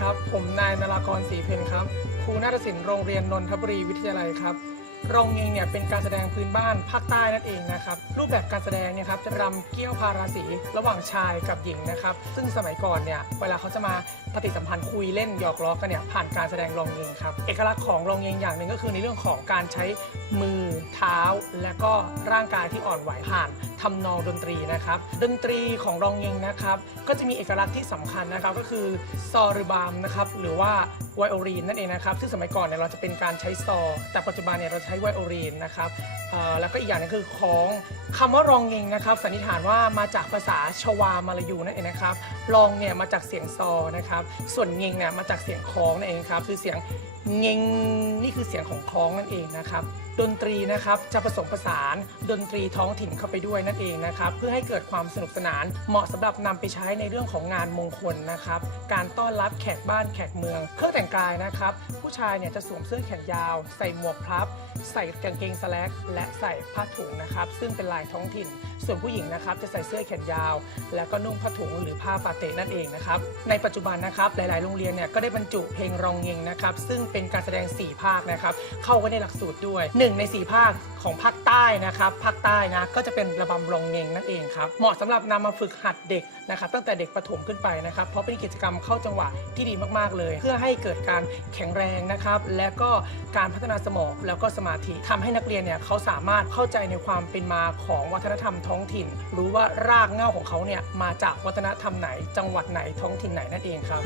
ครับ ผมนายนรากรศรีเพนครับ ครูนาฏศิลป์โรงเรียนนนทบุรีวิทยาลัยครับโรงเงงเนี่ยเป็นการแสดงพื้นบ้านภาคใต้นั่นเองนะครับ รูปแบบการแสดงเนี่ยครับจะรำเกี้ยวพาราสีระหว่างชายกับหญิงนะครับ ซึ่งสมัยก่อนเนี่ยเวลาเขาจะมาปฏิสัมพันธ์คุยเล่นหยอกล้อกันเนี่ยผ่านการแสดงโรงเงงครับเอกลักษณ์ของโรงเงงอย่างหนึ่งก็คือในเรื่องของการใช้มือเท้า และก็ร่างกายที่อ่อนไหวผ่านทำนองดนตรีนะครับ ดนตรีของโรงเงงนะครับ ก็จะมีเอกลักษณ์ที่สำคัญนะครับ ก็คือซอหรือบามนะครับหรือว่าไวโอลีนนั่นเองนะครับ ซึ่งสมัยก่อนเนี่ยเราจะเป็นการใช้ซอ แต่ปัจจุบันเนี่ยเราใช้ไวโอลีนนะครับแล้วก็อีกอย่างนึงคือของคำว่ารองเงงนะครับ สันนิษฐานว่ามาจากภาษาชวามาลายูนั่นเองนะครับรองเนี่ยมาจากเสียงซอนะครับ ส่วนเงงเนี่ยมาจากเสียงคล้องนั่นเองครับคือเสียงเงงนี่คือเสียงของคล้องนั่นเองนะครับ ดนตรีนะครับจะผสมผสานดนตรีท้องถิ่นเข้าไปด้วยนั่นเองนะครับเพื่อให้เกิดความสนุกสนานเหมาะสำหรับนำไปใช้ในเรื่องของงานมงคลนะครับการต้อนรับแขกบ้านแขกเมือง เครื่องแต่งกายนะครับผู้ชายเนี่ยจะสวมเสื้อแขนยาว ใส่หมวกพลับ ใส่กางเกงสแลกและใส่ผ้าถุงนะครับซึ่งเป็นลายท้องถิ่น ส่วนผู้หญิงนะครับจะใส่เสื้อแขนยาว แล้วก็นุ่งผ้าถุงหรือผ้าปาเตะนั่นเองนะครับในปัจจุบันนะครับหลาย ๆ โรงเรียนเนี่ยก็ได้บรรจุเพลงรองเงงนะครับซึ่งเป็นการแสดง 4 ภาคนะครับเข้าไว้ในหลักสูตรด้วย 1 ใน 4 ภาคของภาคใต้นะครับภาคใต้นะก็จะเป็นระบำรองเงงนั่นเองครับเหมาะสำหรับนำมาฝึกหัดเด็กนะครับตั้งแต่เด็กประถมขึ้นไปนะครับ เพราะเป็นกิจกรรมเข้าจังหวะที่ดีมากๆเลย เพื่อให้เกิดการแข็งแรงนะครับ และก็การพัฒนาสมองแล้วก็สมาธิทำให้นักเรียนเนี่ยเขาสามารถเข้าใจในความเป็นมาของวัฒนธรรมท้องถิ่น รู้ว่ารากเหง้าของเขาเนี่ยมาจากวัฒนธรรมไหน จังหวัดไหนท้องถิ่นไหนนั่นเองครับ